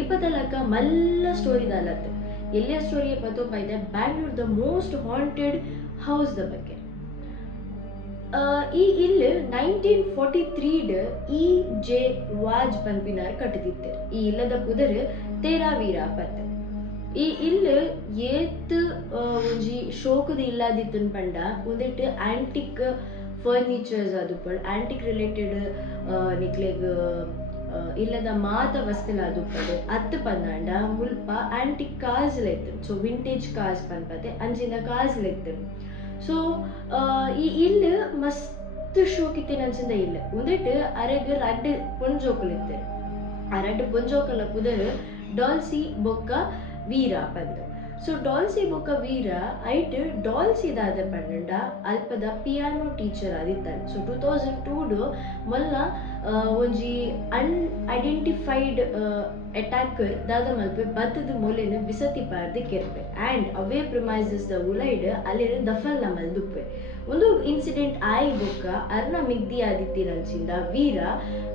ಏಪದಲಕ ಮಲ್ಲ story ದಾಲತ್ತೆ ಎಲ್ಲಿಯ story ಪತ್ತೋ ಪೈದೆ Bangalore the most haunted house ದ ಬಗ್ಗೆ. ಈ ಇಲ್ಲು 1943 E.J. ವಾಜ್ ಪನ್ಪಿನಾರ್ ಕಟ್ಟಿದಿತ್ತೆ. ಈ ಇಲ್ಲದ ಪುದರ್ ತೇರಾವೀರ ಪತ್ತೆ. ಈ ಇಲ್ಲು ಏತ್ ಒಂಜಿ ಶೋಕದ ಇಲ್ಲದಿತ್ತನ್ ಪಂಡ ಒಂದಿಟ್ಟು ಆಂಟಿಕ್ ಫರ್ನಿಚರ್ಸ್ ಅದು ಪಡ್ ಆಂಟಿಕ್ ರಿಲೇಟೆಡ್ ನಿಕ್ಲೆಗ್ ಇಲ್ಲದ ಮಾತ ವಸ್ತುಲಾದು ಪಡು ಅತ್ತು ಪಂದಾಂಡ ಮುಲ್ಪ ಆಂಟಿಕ್ ಕಾರ್ಸ್ ಲೆತ್ತನು. ಸೊ ವಿಂಟೇಜ್ ಕಾರ್ಸ್ ಪನ್ಪತೆ ಅಂಚಿನ ಕಾರ್ಸ್ ಲೆತ್ತನು. ಸೊ ಈ ಇಲ್ಲು ಮಸ್ತ್ ಶೋಕಿತ್ತೆ ನಂಚಿಂದ ಇಲ್ಲ ಒಂದಿಟ್ಟು ಅರೆಗ್ ರಡ್ಡು ಪೊಂಜೋಕಲಿತ್ತೆ. ಆ ರಡ್ಡು ಪೊಂಜೋಕಲ ಪುದರ್ ಡಾಲ್ಸಿ ಬೊಕ್ಕ ವೀರ ಪಂದ. ಸೊ ಡಾಲ್ಸಿ ಬೊಕ್ಕ ವೀರ ಐಟ್ ಡಾಲ್ಸಿ ದಾದ ಪಂಡ ಅಲ್ಪದ ಪಿಯಾನೋ ಟೀಚರ್ ಆದಿತ್ತಾನೆ. ಸೊ 2002 ಮೊಲ್ಲ ಒಂಜಿ ಅನ್ಐಡೆಂಟಿಫೈಡ್ ಅಟ್ಯಾಕರ್ ದಾದ ಮಲ್ಪೆ ಬತ್ತದ ಮೂಲೆನ ಬಿಸತಿ ಪಾರ್ದು ಕೆರ್ಪೆ ಆ್ಯಂಡ್ ಅವೇ ಪ್ರಿಮೈಸಸ್ ದ ಉಲೈಡ್ ಅಲ್ಲಿನ ದಫಲ್ನ ಮಲ್ದುಪ್ಪೆ. ಒಂದು ಇನ್ಸಿಡೆಂಟ್ ಆಯಿ ಬೊಕ್ಕ ಅರ್ನ ಮಿಗ್ದಿ ಆದಿತ್ತಿನಂಚಿಂದ ವೀರ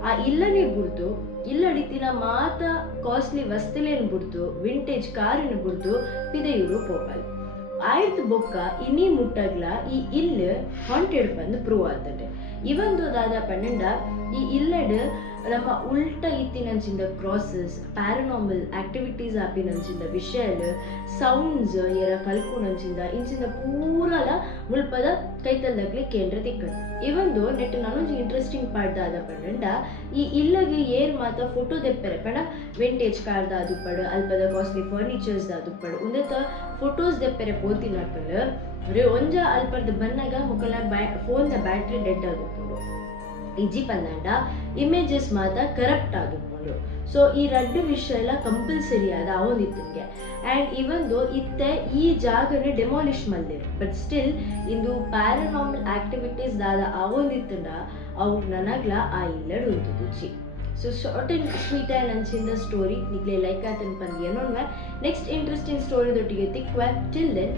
ಆ ಇಲ್ಲನೇ ಬುಡ್ದು ಇಲ್ಲಡಿತ್ತಿನ ಮಾತ ಕಾಸ್ಟ್ಲಿ ವಸ್ತುಲೇನು ಬುಡ್ದು ವಿಂಟೇಜ್ ಕಾರಿನ ಬುಡ್ದು ಪಿದೆಯೂರು ಪೋಪಲ್ ಆಯ್ತು ಬೊಕ್ಕ ಇನ್ನೀ ಮುಟ್ಟಗ್ಲ ಈ ಇಲ್ಲು ಹಾಂಟೆಡ್ ಬಂದು ಪ್ರೂವ್ ಆಗ್ತದೆ. ಇವಂದು ದಾದ ಪಂಡ ಈ ಇಲ್ಲಡ್ ನಮ್ಮ ಉಲ್ಟ ಇತ್ತಿನಂಚಿಂದ ಕ್ರಾಸಸ್ ಪ್ಯಾರನಾರ್ಮಲ್ ಆಕ್ಟಿವಿಟೀಸ್ ಆಪಿನಂಚಿಂದ ವಿಷಯಲ್ ಸೌಂಡ್ಸ್ ಎರ ಕಲ್ಪುನಂಚಿಂದ ಇಂಚಿಂದ ಪೂರಲ ಮುಲ್ಪದ ಕೈತಲ್ದಾಗ್ಲಿ ಕೇಂದ್ರ ತಿಕ್ಕಡು. ಇವಂದು ನೆಟ್ ನಾನೊಂದು ಇಂಟ್ರೆಸ್ಟಿಂಗ್ ಪಾರ್ಟ್ ದಾದ ಪಂಡ ಈ ಇಲ್ಲಗೆ ಏರ್ ಮಾತ ಫೋಟೋ ದೆಪ್ಪರೆ ಪಂಡ ವಿಂಟೇಜ್ ಕಾರ್ ದಾದು ಪಡು ಅಲ್ಪದ ಕಾಸ್ಟ್ಲಿ ಫರ್ನಿಚರ್ಸ್ ದಾದು ಪಡು ಒಂದೆತ್ತ ಫೋಟೋಸ್ ದೆಪ್ಪರೆ ಪೋತಿನಕಲ್ ಒಂಜ ಅಲ್ಪದ ಬನ್ನಗ ಮುಕ್ಕಲ ಫೋನ್ ದ ಬ್ಯಾಟ್ರಿ ಡೆಡ್ ಆದುಕೊಂಡು ಇಜ್ಜಿ ಪಂದಾಂಡ ಇಮೇಜಸ್ ಮಾತ ಕರಪ್ಟ್ ಆದುಕೊಂಡು. ಸೊ ಈ ರಡ್ಡು ವಿಷಯ ಎಲ್ಲ ಕಂಪಲ್ಸರಿ ಆದ ಅವನಿತ್ತಂಗೆ ಆ್ಯಂಡ್ ಇವಂದು ಇತ್ತೆ ಈ ಜಾಗನ ಡೆಮಾಲಿಷ್ ಮಲ್ದಿರು ಬಟ್ ಸ್ಟಿಲ್ ಇಂದು ಪ್ಯಾರನಾರ್ಮಲ್ ಆಕ್ಟಿವಿಟೀಸ್ ದಾದ ಅವನಿತ್ತಂಡ ಅವು ನನಗ್ಲ ಆ ಇಲ್ಲಡ್ ಉಂಟು. So short and sweet and ಅಂಚಿಂದ ಸ್ಟೋರಿ ನಿಗ್ಲೆ ಲೈಕ್ ಆತನ್ ಪಂದ್ಯ ನೋಡ್ವೆ ನೆಕ್ಸ್ಟ್ ಇಂಟ್ರೆಸ್ಟಿಂಗ್ ಸ್ಟೋರಿದೊಟ್ಟಿಗೆ ತಿಕ್ವೆ. Till then